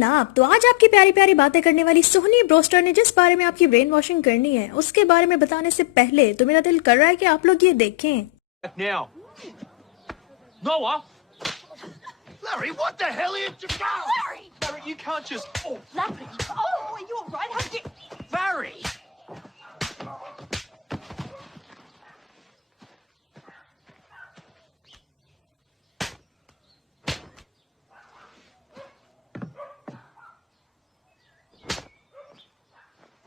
जनाब, तो आज आपकी प्यारी प्यारी बातें करने वाली सोहनी ब्रोस्टर ने जिस बारे में आपकी ब्रेन वॉशिंग करनी है उसके बारे में बताने से पहले तो मेरा दिल कर रहा है कि आप लोग ये देखें। Now, Noah. Larry, what the hell are you doing? Larry! Larry, you can't just. Oh, Larry! Oh, are you all right? How did Larry!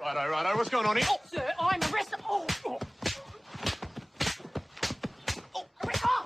Righto, what's going on here? Oh, Sir, I'm arrested. Oh! Arrest! Oh!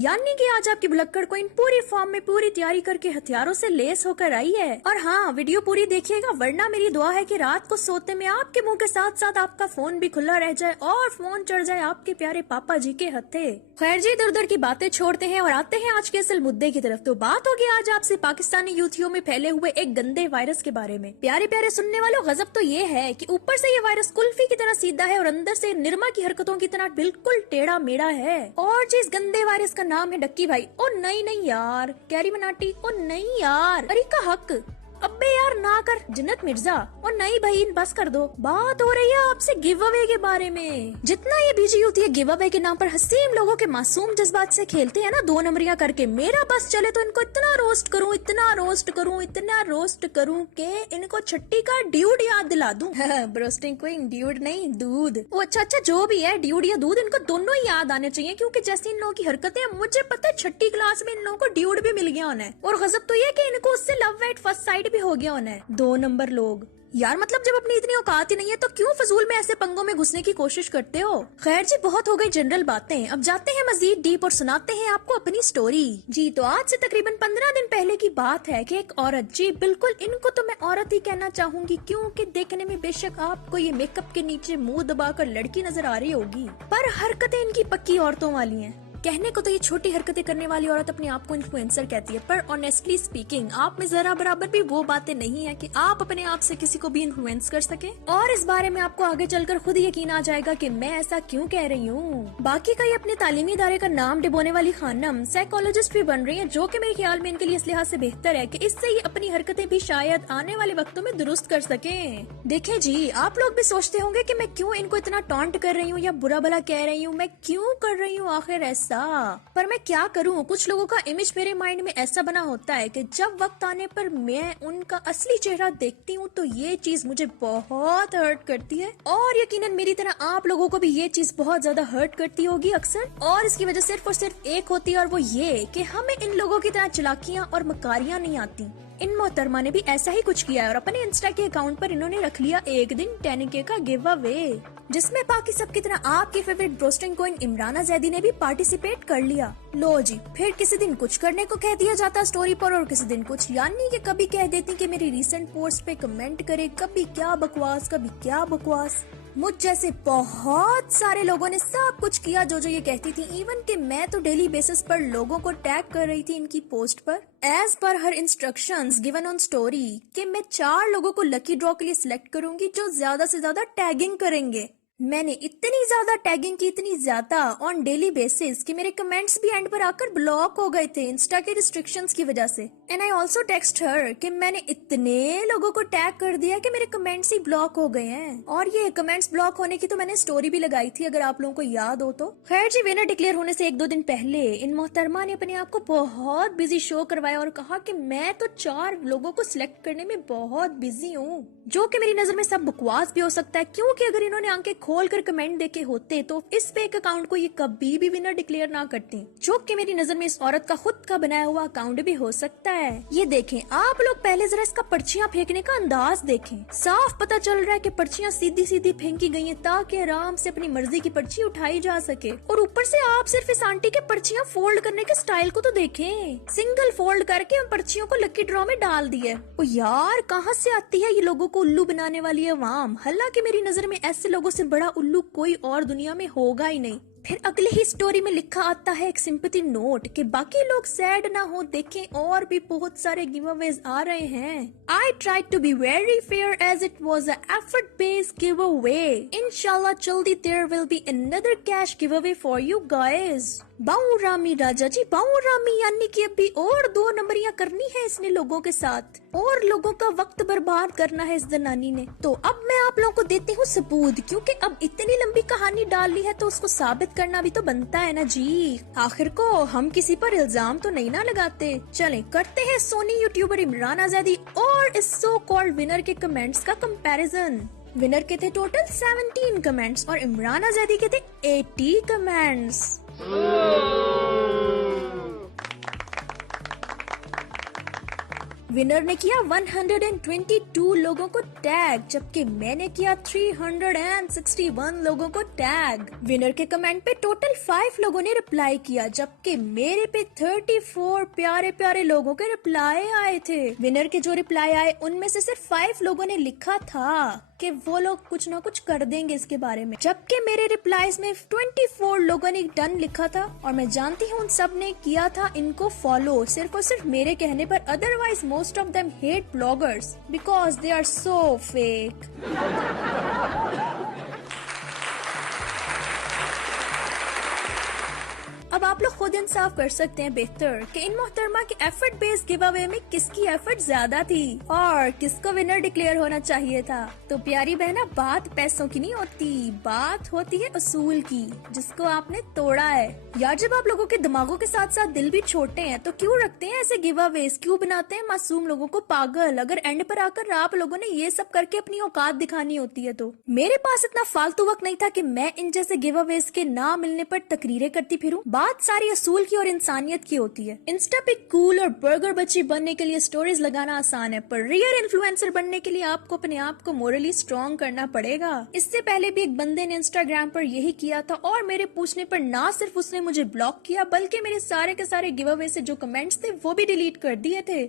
यानी कि आज आपकी भुलक्कड़ coin पूरी form में पूरी तैयारी करके हथियारों से लेस होकर आई है। और हाँ, वीडियो पूरी देखिएगा वरना मेरी दुआ है कि रात को सोते में आपके मुंह के साथ साथ आपका फोन भी खुला रह जाए और फोन चढ़ जाए आपके प्यारे पापा जी के हथे। खैर जी, इधर उधर की बातें छोड़ते हैं और आते हैं आज के असल मुद्दे की तरफ। तो बात होगी आज आपसे पाकिस्तानी यूथियों में फैले हुए एक गंदे वायरस के बारे में। प्यारे प्यारे सुनने वालों, गजब तो ये है कि ऊपर से ये वायरस कुल्फी की तरह सीधा है और अंदर से निरमा की हरकतों की तरह बिल्कुल टेढ़ा मेढ़ा है। और जिस गंदे वायरस का नाम है डक्की भाई। ओ नहीं यार, कैरी मनाटी। ओ नहीं यार, अरिका हक। अबे यार ना कर, जन्नत मिर्जा। और नहीं बहन, बस कर दो। बात हो रही है आपसे गिव अवे के बारे में। जितना ये बीजी होती है गिव अवे के नाम पर हसीम लोगों के मासूम जज्बात से खेलते हैं ना, 2 नंबरियां करके। मेरा बस चले तो इनको इतना रोस्ट करूं, इतना रोस्ट करूं, इतना रोस्ट करूं कि इनको छट्टी का ड्यूड याद दिला दूं। ब्रोस्टिंग क्वीन, ड्यूड नहीं दूध। वो अच्छा जो भी है, ड्यूड या दूध, इनको दोनों ही याद आने चाहिए क्योंकि जैसी इन लोगों की हरकतें, मुझे पता है छठी क्लास में इन लोगों को ड्यूड भी मिल गया होना है। और गजब तो ये कि इनको उससे लव एट फर्स्ट साइट भी हो गया होना है। 2 नंबर लोग यार, मतलब जब अपनी इतनी औकात ही नहीं है तो क्यों फजूल में ऐसे पंगों में घुसने की कोशिश करते हो। खैर जी, बहुत हो गई जनरल बातें, अब जाते हैं मजीद डीप और सुनाते हैं आपको अपनी स्टोरी। जी तो आज से तकरीबन 15 दिन पहले की बात है कि एक औरत, जी बिल्कुल इनको तो मैं औरत ही कहना चाहूंगी क्योंकि देखने में बेशक आपको ये मेकअप के नीचे मुंह दबाकर लड़की नजर आ रही होगी, पर हरकतें इनकी पक्की औरतों वाली हैं। कहने को तो ये छोटी हरकतें करने वाली औरत अपने आप को इन्फ्लुएंसर कहती है, पर ऑनेस्टली स्पीकिंग आप में जरा बराबर भी वो बातें नहीं है कि आप अपने आप से किसी को भी इन्फ्लुएंस कर सके। और इस बारे में आपको आगे चलकर खुद यकीन आ जाएगा कि मैं ऐसा क्यों कह रही हूँ। बाकी का ये अपने तालीमी इदारे का नाम डिबोने वाली खानम साइकोलॉजिस्ट भी बन रही है, जो कि मेरे ख्याल में इनके लिए इस लिहाज से बेहतर है कि इससे ये अपनी हरकतें भी शायद आने वाले वक्तों में दुरुस्त कर सके। देखे जी, आप लोग भी सोचते होंगे कि मैं क्यों इनको इतना टॉन्ट कर रही हूँ या बुरा भला कह रही हूँ, मैं क्यों कर रही हूँ आखिर ऐसा। पर मैं क्या करूं, कुछ लोगों का इमेज मेरे माइंड में ऐसा बना होता है कि जब वक्त आने पर मैं उनका असली चेहरा देखती हूं तो ये चीज मुझे बहुत हर्ट करती है। और यकीनन मेरी तरह आप लोगों को भी ये चीज बहुत ज्यादा हर्ट करती होगी अक्सर। और इसकी वजह सिर्फ और सिर्फ एक होती है और वो ये कि हमें इन लोगों की तरह चालाकियां और मकारियां नहीं आती। इन मोहतरमा ने भी ऐसा ही कुछ किया है और अपने इंस्टा के अकाउंट पर इन्होंने रख लिया एक दिन 10K का गिव अवे, जिसमें बाकी सबकी तरह आपकी फेवरेट ब्रोस्टिंग क्वीन इमराना जैदी ने भी पार्टिसिपेट कर लिया। लो जी, फिर किसी दिन कुछ करने को कह दिया जाता स्टोरी पर और किसी दिन कुछ, यानी कि कभी कह देती कि मेरी रीसेंट पोस्ट पे कमेंट करे, कभी क्या बकवास कभी क्या बकवास। मुझ जैसे बहुत सारे लोगों ने सब कुछ किया जो ये कहती थी। इवन कि मैं तो डेली बेसिस पर लोगों को टैग कर रही थी इनकी पोस्ट पर as per her instructions given on story कि मैं 4 लोगों को लकी ड्रॉ के लिए सिलेक्ट करूंगी जो ज्यादा से ज्यादा टैगिंग करेंगे। मैंने इतनी ज्यादा टैगिंग की, इतनी ज्यादा ऑन डेली बेसिस कि मेरे कमेंट्स भी एंड पर आकर ब्लॉक हो गए थे इंस्टा के रिस्ट्रिक्शंस की वजह से। एंड आई ऑल्सो टेक्स्ट हर कि मैंने इतने लोगों को टैग कर दिया कि मेरे कमेंट्स ही ब्लॉक हो गए हैं। और ये कमेंट्स ब्लॉक होने की तो मैंने स्टोरी भी लगाई थी, अगर आप लोगों को याद हो तो। खैर जी, विनर डिक्लेयर होने से 1-2 दिन पहले इन मोहतरमा ने अपने आप को बहुत बिजी शो करवाया और कहा कि मैं तो 4 लोगों को सिलेक्ट करने में बहुत बिजी हूँ, जो कि मेरी नजर में सब बकवास भी हो सकता है क्योंकि अगर इन्होंने आंखें खोल कर कमेंट देखे होते तो इस फेक अकाउंट को ये कभी भी विनर डिक्लेयर ना करती, जो कि मेरी नजर में इस औरत का खुद का बनाया हुआ अकाउंट भी हो सकता है। ये देखें आप लोग, पहले जरा इसका पर्चियां फेंकने का अंदाज देखें। साफ पता चल रहा है कि पर्चियां सीधी सीधी फेंकी गई हैं ताकि आराम से अपनी मर्जी की पर्ची उठाई जा सके। और ऊपर से आप सिर्फ इस आंटी के पर्चियां फोल्ड करने के स्टाइल को तो देखें, सिंगल फोल्ड करके उन पर्चियों को लकी ड्रॉ में डाल दिया। ओ यार, कहाँ से आती है ये लोगों को उल्लू बनाने वाली अवाम। हालांकि मेरी नजर में ऐसे लोगों से बड़ा उल्लू कोई और दुनिया में होगा ही नहीं। फिर अगली ही स्टोरी में लिखा आता है एक सिंपैथी नोट कि बाकी लोग सैड ना हो, देखें और भी बहुत सारे गिव अवेज आ रहे हैं। I tried to be very fair as it was a effort based give away. इंशाल्लाह जल्दी there will be another cash give away for you guys. बाऊ रामी राजा जी, बाऊ रामी, यानी कि अभी और 2 नंबरियां करनी है इसने लोगों के साथ और लोगों का वक्त बर्बाद करना है इस जनानी ने। तो अब मैं आप लोगों को देती हूँ सबूत, क्योंकि अब इतनी लंबी कहानी डाल ली है तो उसको साबित करना भी तो बनता है ना जी। आखिर को हम किसी पर इल्जाम तो नहीं ना लगाते। चलें करते हैं सोनी यूट्यूबर इमरान आजादी और इस सो कॉल्ड विनर के कमेंट्स का कंपैरिजन। विनर के थे टोटल 17 कमेंट्स और इमरान आजादी के थे 80 कमेंट्स। विनर ने किया 122 लोगों को टैग, जबकि मैंने किया 361 लोगों को टैग। विनर के कमेंट पे टोटल 5 लोगों ने रिप्लाई किया, जबकि मेरे पे 34 प्यारे प्यारे लोगों के रिप्लाई आए थे। विनर के जो रिप्लाई आए उनमें से सिर्फ 5 लोगों ने लिखा था कि वो लोग कुछ ना कुछ कर देंगे इसके बारे में, जबकि मेरे रिप्लाईज में 24 लोगों ने डन लिखा था और मैं जानती हूँ उन सब ने किया था इनको फॉलो सिर्फ और सिर्फ मेरे कहने पर। Otherwise most of them hate bloggers because they are so fake. अब आप लोग खुद इंसाफ कर सकते हैं बेहतर कि इन मोहतरमा के एफर्ट बेस्ड गिव अवे में किसकी एफर्ट ज्यादा थी और किसको विनर डिक्लेयर होना चाहिए था। तो प्यारी बहना, बात पैसों की नहीं होती, बात होती है उसूल की, जिसको आपने तोड़ा है। यार जब आप लोगों के दिमागों के साथ साथ दिल भी छोटे हैं तो क्यों रखते हैं ऐसे गिव अवेज, क्यों बनाते हैं मासूम लोगों को पागल। अगर एंड पर आकर आप लोगों ने ये सब करके अपनी औकात दिखानी होती है तो मेरे पास इतना फालतू वक्त नहीं था कि मैं इन जैसे गिव अवेज के ना मिलने पर तकरीरें करती फिरूं। बात सारी असूल की और इंसानियत की होती है। इंस्टा पे कूल और बर्गर बच्ची बनने के लिए स्टोरीज लगाना आसान है, पर रियल इन्फ्लुएंसर बनने के लिए आपको अपने आप को मोरली स्ट्रॉन्ग करना पड़ेगा। इससे पहले भी एक बंदे ने इंस्टाग्राम पर यही किया था और मेरे पूछने पर ना सिर्फ उसने मुझे ब्लॉक किया बल्कि मेरे सारे के सारे गिव अवे से जो कमेंट्स थे वो भी डिलीट कर दिए थे।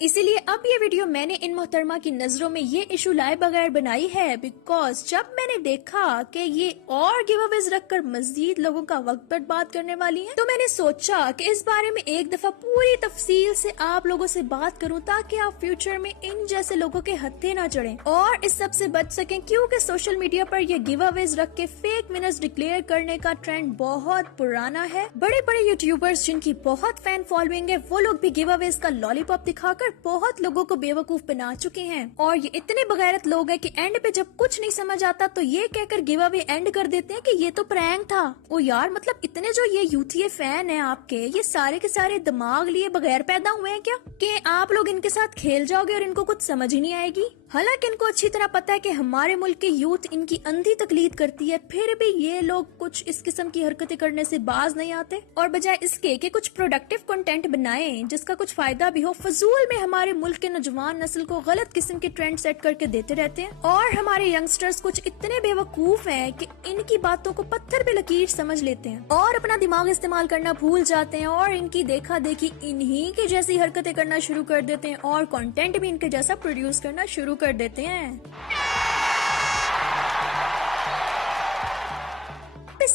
इसीलिए अब ये वीडियो मैंने इन मोहतरमा की नजरों में ये इशू लाए बगैर बनाई है, बिकॉज जब मैंने देखा कि ये और गिव अवेज रखकर मजीद लोगों का वक्त बर्बाद करने वाली हैं, तो मैंने सोचा कि इस बारे में एक दफा पूरी तफसील से आप लोगों से बात करूं ताकि आप फ्यूचर में इन जैसे लोगों के हत्थे ना चढ़ें और इस सब से बच सकें, क्योंकि सोशल मीडिया पर ये गिव अवेज रख के फेक विनर्स डिक्लेयर करने का ट्रेंड बहुत पुराना है। बड़े बड़े यूट्यूबर्स जिनकी बहुत फैन फॉलोइंग है वो लोग भी गिव अवेज का लॉलीपॉप दिखाकर बहुत लोगों को बेवकूफ बना चुके हैं और ये इतने बगैरत लोग हैं कि एंड पे जब कुछ नहीं समझ आता तो ये कहकर गिव अवे एंड कर देते हैं कि ये तो प्रैंक था। ओ यार, मतलब इतने जो ये यूथीए फैन हैं आपके, ये सारे के सारे दिमाग लिए बगैर पैदा हुए हैं क्या कि आप लोग इनके साथ खेल जाओगे और इनको कुछ समझ ही नहीं आएगी। हालांकि इनको अच्छी तरह पता है कि हमारे मुल्क के यूथ इनकी अंधी तकलीद करती है, फिर भी ये लोग कुछ इस किस्म की हरकतें करने से बाज नहीं आते और बजाय इसके कि कुछ प्रोडक्टिव कंटेंट बनाएं जिसका कुछ फायदा भी हो, फजूल में हमारे मुल्क के नौजवान नस्ल को गलत किस्म के ट्रेंड सेट करके देते रहते हैं। और हमारे यंगस्टर्स कुछ इतने बेवकूफ हैं कि इनकी बातों को पत्थर पे लकीर समझ लेते हैं और अपना दिमाग इस्तेमाल करना भूल जाते हैं और इनकी देखा देखी इन्हीं की जैसी हरकतें करना शुरू कर देते हैं और कंटेंट भी इनके जैसा प्रोड्यूस करना शुरू कर देते हैं।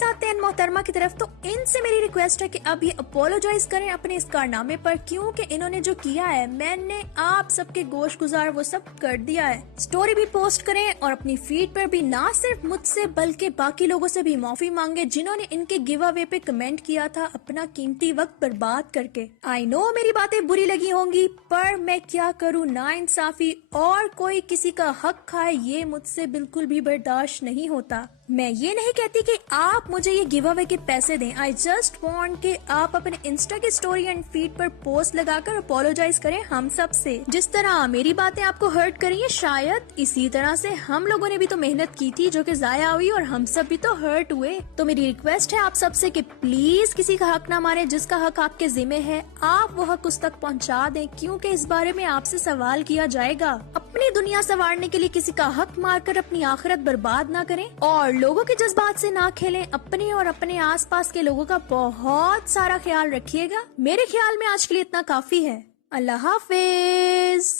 आते हैं मोहतरमा की तरफ, तो इनसे मेरी रिक्वेस्ट है कि अब ये अपोलोजाइज करें अपने इस कारनामे पर, क्योंकि इन्होंने जो किया है मैंने आप सबके गोश गुजार वो सब कर दिया है। स्टोरी भी पोस्ट करें और अपनी फीड पर भी ना सिर्फ मुझसे बल्कि बाकी लोगों से भी माफी मांगे जिन्होंने इनके गिव अवे पे कमेंट किया था अपना कीमती वक्त बर्बाद करके। आई नो मेरी बातें बुरी लगी होंगी, पर मैं क्या करूँ, नाइंसाफी और कोई किसी का हक खाए ये मुझसे बिल्कुल भी बर्दाश्त नहीं होता। मैं ये नहीं कहती कि आप मुझे ये गिव अवे के पैसे दें, आई जस्ट वांट कि आप अपने इंस्टा की स्टोरी एंड फीड पर पोस्ट लगाकर अपोलोजाइज करें हम सब से। जिस तरह मेरी बातें आपको हर्ट करी है, शायद इसी तरह से हम लोगों ने भी तो मेहनत की थी जो कि जाया हुई और हम सब भी तो हर्ट हुए। तो मेरी रिक्वेस्ट है आप सबसे कि प्लीज किसी का हक ना मारे, जिसका हक आपके जिम्मे है आप वो हक उस तक पहुँचा दें, क्योंकि इस बारे में आपसे सवाल किया जाएगा। अपनी दुनिया संवारने के लिए किसी का हक मारकर अपनी आखिरत बर्बाद ना करें और लोगों के जज्बात से ना खेलें। अपने और अपने आसपास के लोगों का बहुत सारा ख्याल रखिएगा। मेरे ख्याल में आज के लिए इतना काफी है। अल्लाह हाफिज।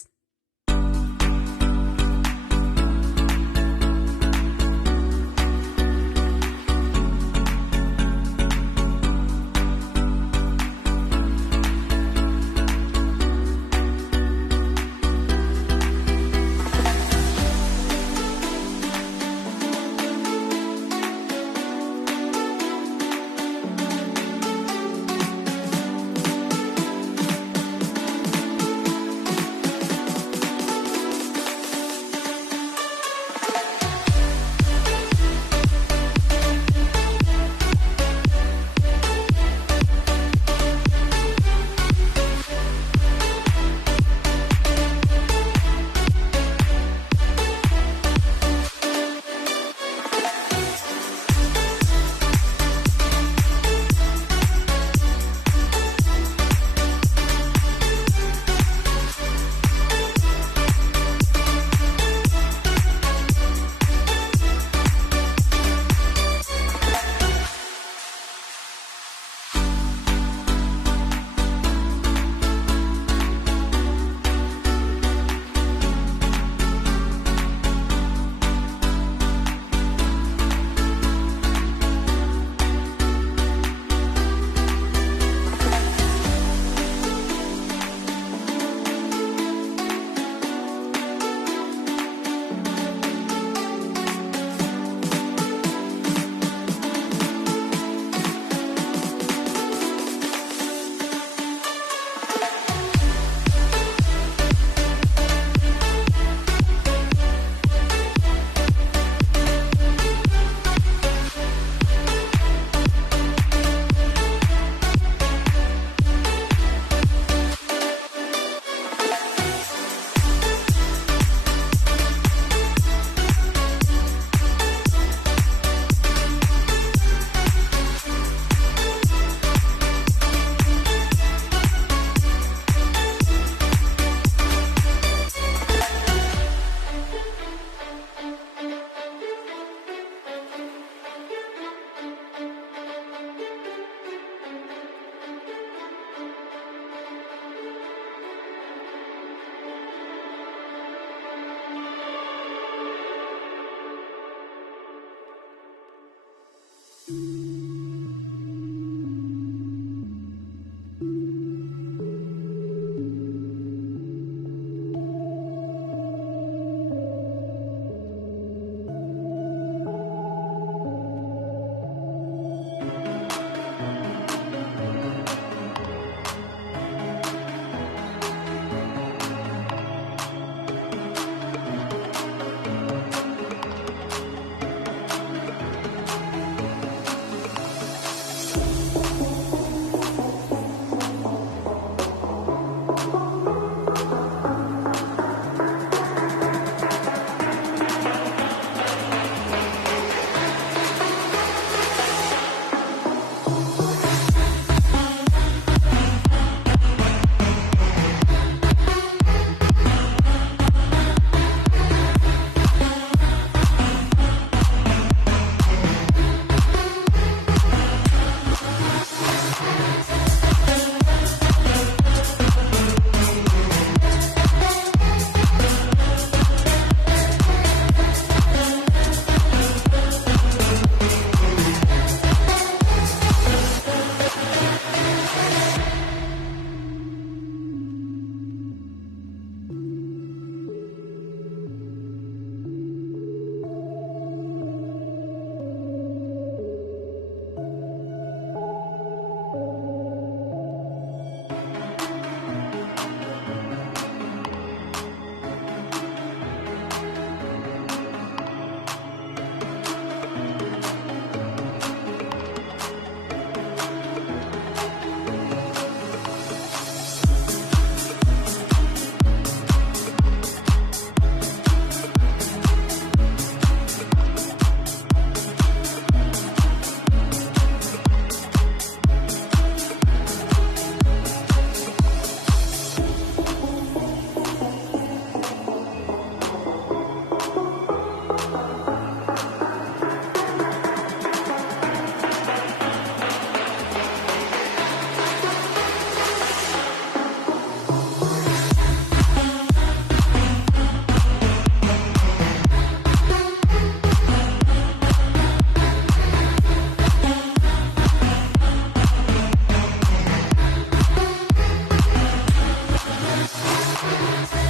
Thank you.